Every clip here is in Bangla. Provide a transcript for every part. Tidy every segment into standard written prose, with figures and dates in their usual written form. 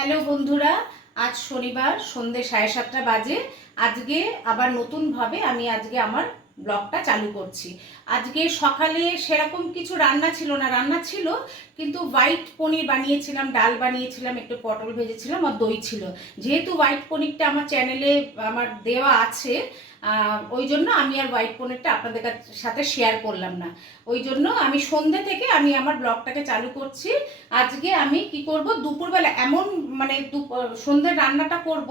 হ্যালো বন্ধুরা, আজ শনিবার সন্ধ্যে 7:30 বাজে। আজকে আবার নতুনভাবে আমি আমার ব্লগটা চালু করছি। আজকে সকালে সেরকম কিছু রান্না ছিল না, রান্না ছিল কিন্তু হোয়াইট পনির বানিয়েছিলাম, ডাল বানিয়েছিলাম, একটু পটল ভেজেছিলাম আর দই ছিল। যেহেতু হোয়াইট পনিরটা আমার চ্যানেলে আমার দেওয়া আছে, ওই জন্য আমি আর হোয়াইট পনিরটা আপনাদের সাথে শেয়ার করলাম না। ওই জন্য আমি সন্ধ্যে থেকে আমি আমার ব্লগটাকে চালু করছি। আজকে আমি কি করব, দুপুরবেলা এমন মানে সন্ধ্যের রান্নাটা করব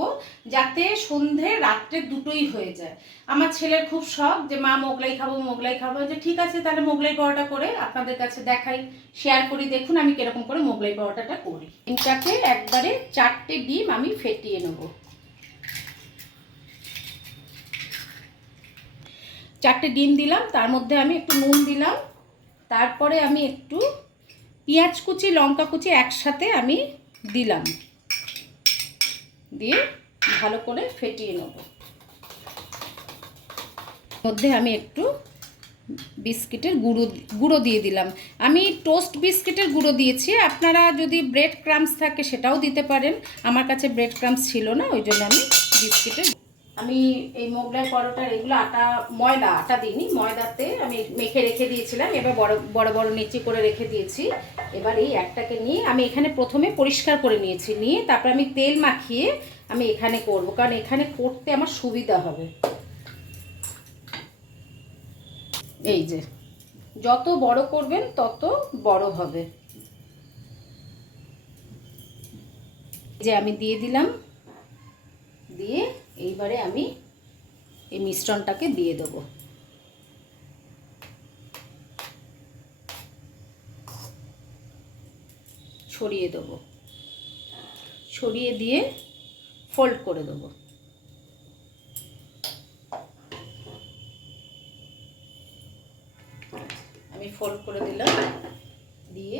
যাতে সন্ধ্যে রাত্রে দুটোই হয়ে যায়। আমার ছেলের খুব শখ যে মা মোগলাই খাবো, মোগলাই খাবো। যে ঠিক আছে, তাহলে মোগলাই পরোটা করে আপনাদের কাছে দেখাই, শেয়ার করি। দেখুন আমি কিরকম করে মোগলাই পরোটাটা করি। ডিমটাকে একবারে 4টে ডিম আমি ফেটিয়ে নেব। 4টে ডিম দিলাম, তার মধ্যে আমি একটু নুন দিলাম, তারপরে আমি একটু পেঁয়াজ কুচি, লঙ্কা কুচি একসাথে আমি দিলাম, দিয়ে ভালো করে ফেটিয়ে নেব। মধ্যে আমি একটু বিস্কিটের গুঁড়ো দিয়ে দিলাম। আমি টোস্ট বিস্কিটের গুঁড়ো দিয়েছি, আপনারা যদি ব্রেড ক্রাম্বস থাকে সেটাও দিতে পারেন। আমার কাছে ব্রেড ক্রাম্বস ছিল না, ওই জন্য আমি বিস্কিটের আমি এই মোগলাই পরোটার এগুলো ময়দা আটা দিইনি, ময়দাতে আমি মেখে রেখে দিয়েছিলাম। এবার বড় বড় বড় নিচি করে রেখে দিয়েছি। এবার এই একটাকে নিয়ে আমি এখানে প্রথমে পরিষ্কার করে নিয়েছি, নিয়ে তারপর আমি তেল মাখিয়ে আমি এখানে করব, কারণ এখানে করতে আমার সুবিধা হবে। এই যে যত বড় করবেন তত বড় হবে। যে আমি দিয়ে দিলাম, দিয়ে এইবারে আমি এই মিশ্রণটাকে দিয়ে দেব। ছড়িয়ে দেব, ছড়িয়ে দিয়ে ফোল্ড করে দেব। আমি ফোল্ড করে দিলাম, দিয়ে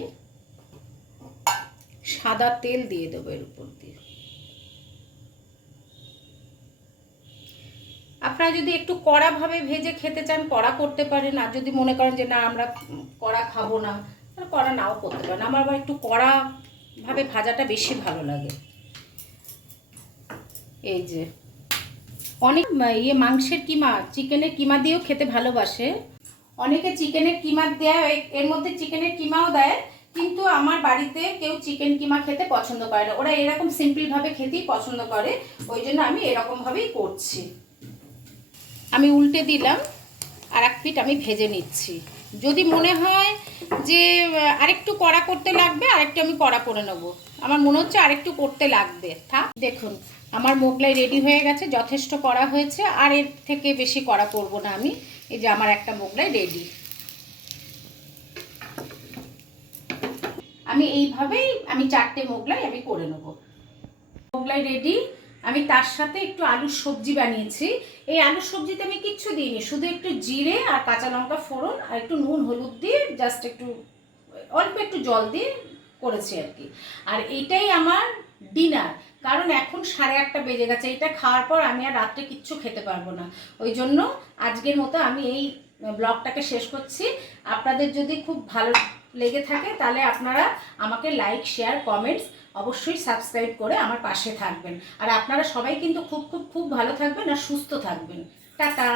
সাদা তেল দিয়ে দেবো এর উপর দিয়ে। আপনারা যদি একটু কড়াভাবে ভেজে খেতে চান কড়া করতে পারেন, আর যদি মনে করেন যে না আমরা কড়া খাবো না, তাহলে কড়া নাও করতে পারেন। আমার আবার একটু কড়াভাবে ভাজাটা বেশি ভালো লাগে। এই যে অনেক মাংসের কিমা, চিকেনের কিমা দিয়েও খেতে ভালোবাসে। অনেকে চিকেনের কিমা দেয়, এর মধ্যে চিকেনের কিমাও দেয়, কিন্তু আমার বাড়িতে কেউ চিকেন কিমা খেতে পছন্দ করে না। ওরা এরকম সিম্পলভাবে খেতেই পছন্দ করে, ওই জন্য আমি এরকমভাবেই করছি। আমি উল্টে দিলাম, আর এক পিঠ আমি ভেজে নিচ্ছি। যদি মনে হয় যে আরেকটু কড়া করতে লাগবে, আরেকটু আমি কড়া করে নেব। আমার মনে হচ্ছে আরেকটু করতে লাগবে। থাক, দেখুন আমার মোগলাই রেডি হয়ে গেছে, যথেষ্ট কড়া হয়েছে, আর এর থেকে বেশি কড়া করব না আমি। এই যে আমার একটা মোগলাই রেডি। আমি এইভাবেই আমি 4টে মোগলাই আমি করে নেব। মোগলাই রেডি। আমি তার সাথে একটু আলুর সবজি বানিয়েছি। এই আলুর সবজিতে আমি কিচ্ছু দিইনি, শুধু একটু জিরে আর কাঁচা লঙ্কা ফোড়ন আর একটু নুন হলুদ দিয়ে জাস্ট একটু অল্প একটু জল দিয়ে করেছি আর কি। আর এইটাই আমার ডিনার, কারণ এখন 8:30 বেজে গেছে। এটা খাওয়ার পর আমি আর রাত্রে কিচ্ছু খেতে পারবো না। ওই জন্য আজকের মতো আমি এই ব্লগটাকে শেষ করছি। আপনাদের যদি খুব ভালো লেগে থাকে তাহলে আপনারা আমাকে লাইক, শেয়ার, কমেন্টস অবশ্যই সাবস্ক্রাইব করে আমার পাশে থাকবেন। আর আপনারা সবাই কিন্তু খুব খুব খুব ভালো থাকবেন আর সুস্থ থাকবেন। টাটা।